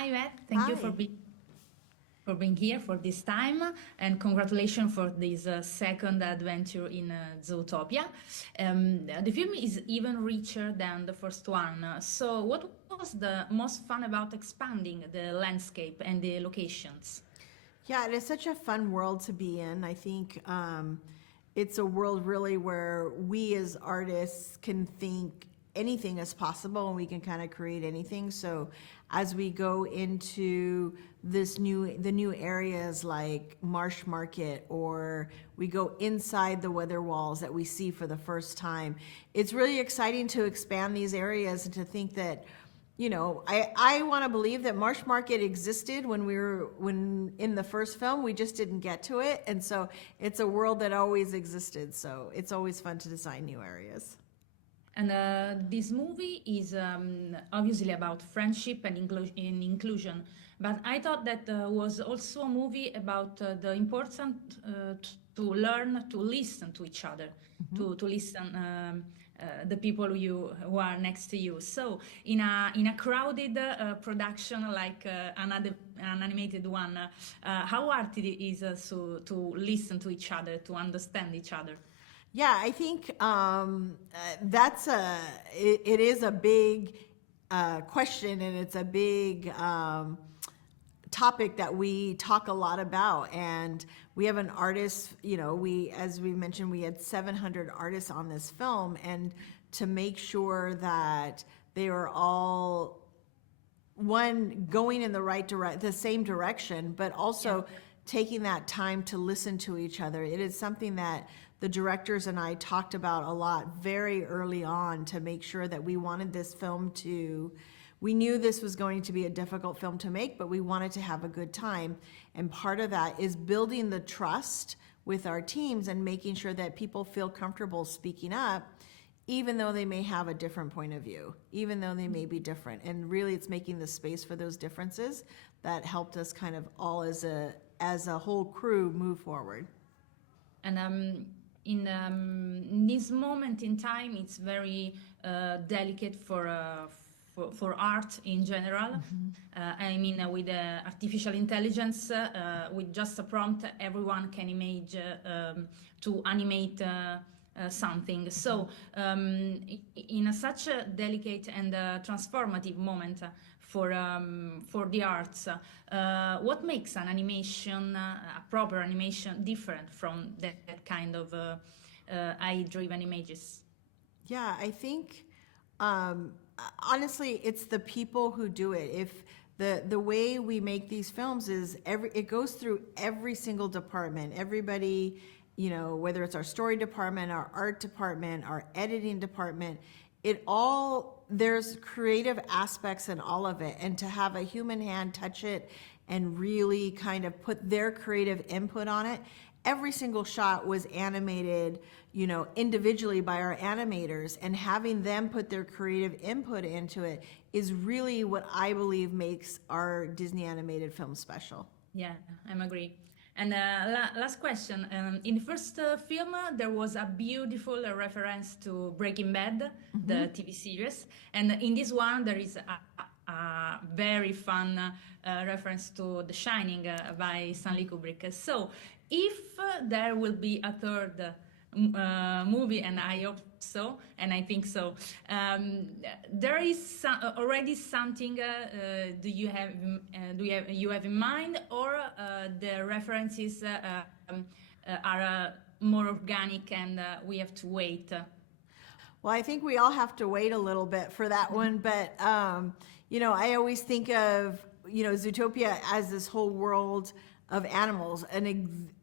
Hi, Yvette. Thank you Hi. for being here for this time, and congratulations for this second adventure in Zootopia. The film is even richer than the first one. So, what was the most fun about expanding the landscape and the locations? Yeah, it is such a fun world to be in. I think it's a world really where we as artists can think anything is possible and we can kind of create anything. So as we go into the new areas like Marsh Market, or we go inside the weather walls that we see for the first time, it's really exciting to expand these areas and to think that I want to believe that Marsh Market existed when in the first film. We just didn't get to it. And so it's a world that always existed. So it's always fun to design new areas. And this movie is obviously about friendship and inclusion, but I thought that was also a movie about the important to learn to listen to each other, Mhm. to listen the people who are next to you. So in a crowded production like an animated one, how hard it is to listen to each other, to understand each other. Yeah, I think it is a big question, and it's a big topic that we talk a lot about. And we have an artist, as we mentioned, we had 700 artists on this film, and to make sure that they are all one going in the same direction, but Yeah. also taking that time to listen to each other. It is something that the directors and I talked about a lot very early on, to make sure that we knew this was going to be a difficult film to make, but we wanted to have a good time. And part of that is building the trust with our teams and making sure that people feel comfortable speaking up, even though they may have a different point of view, even though they may be different. And really, it's making the space for those differences that helped us kind of all as a whole crew move forward. And in this moment in time, it's very delicate for art in general. Mhm. I mean, with artificial intelligence, with just a prompt, everyone can image to animate something. So, in such a delicate and transformative moment for the arts, what makes an animation, a proper animation, different from that kind of eye-driven images? Yeah, I think um, honestly, it's the people who do it. If the way we make these films is it goes through every single department. Everybody, whether it's our story department, our art department, our editing department, there's creative aspects in all of it, and to have a human hand touch it and really kind of put their creative input on it. Every single shot was animated, individually by our animators, and having them put their creative input into it is really what I believe makes our Disney animated film special. Yeah, I'm agree. And last question. In the first film, there was a beautiful reference to Breaking Bad, Mhm. the TV series. And in this one, there is a very fun reference to The Shining by Stanley Kubrick. So, if there will be a third movie, and I hope so, and I think so. There is already something. Do you have in mind, or the references are more organic, and we have to wait? Well, I think we all have to wait a little bit for that one, but I always think of Zootopia as this whole world of animals, and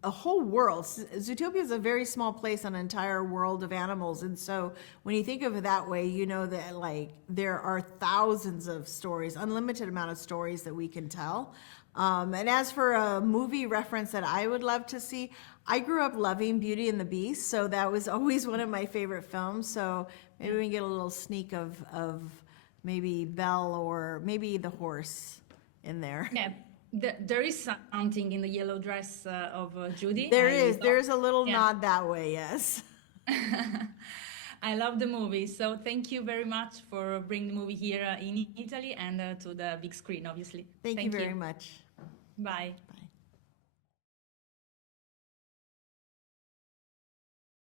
a whole world. Zootopia is a very small place on an entire world of animals, and so when you think of it that way, you know that like there are thousands of stories, unlimited amount of stories that we can tell. And as for a movie reference that I would love to see, I grew up loving Beauty and the Beast, so that was always one of my favorite films. So maybe we can get a little sneak of maybe Belle or maybe the horse in there. Yeah, there is something in the yellow dress of Judy. There I is. saw. There's a little Yeah. nod that way, yes. I love the movie. So thank you very much for bringing the movie here in Italy and to the big screen, obviously. Thank you very much. Bye.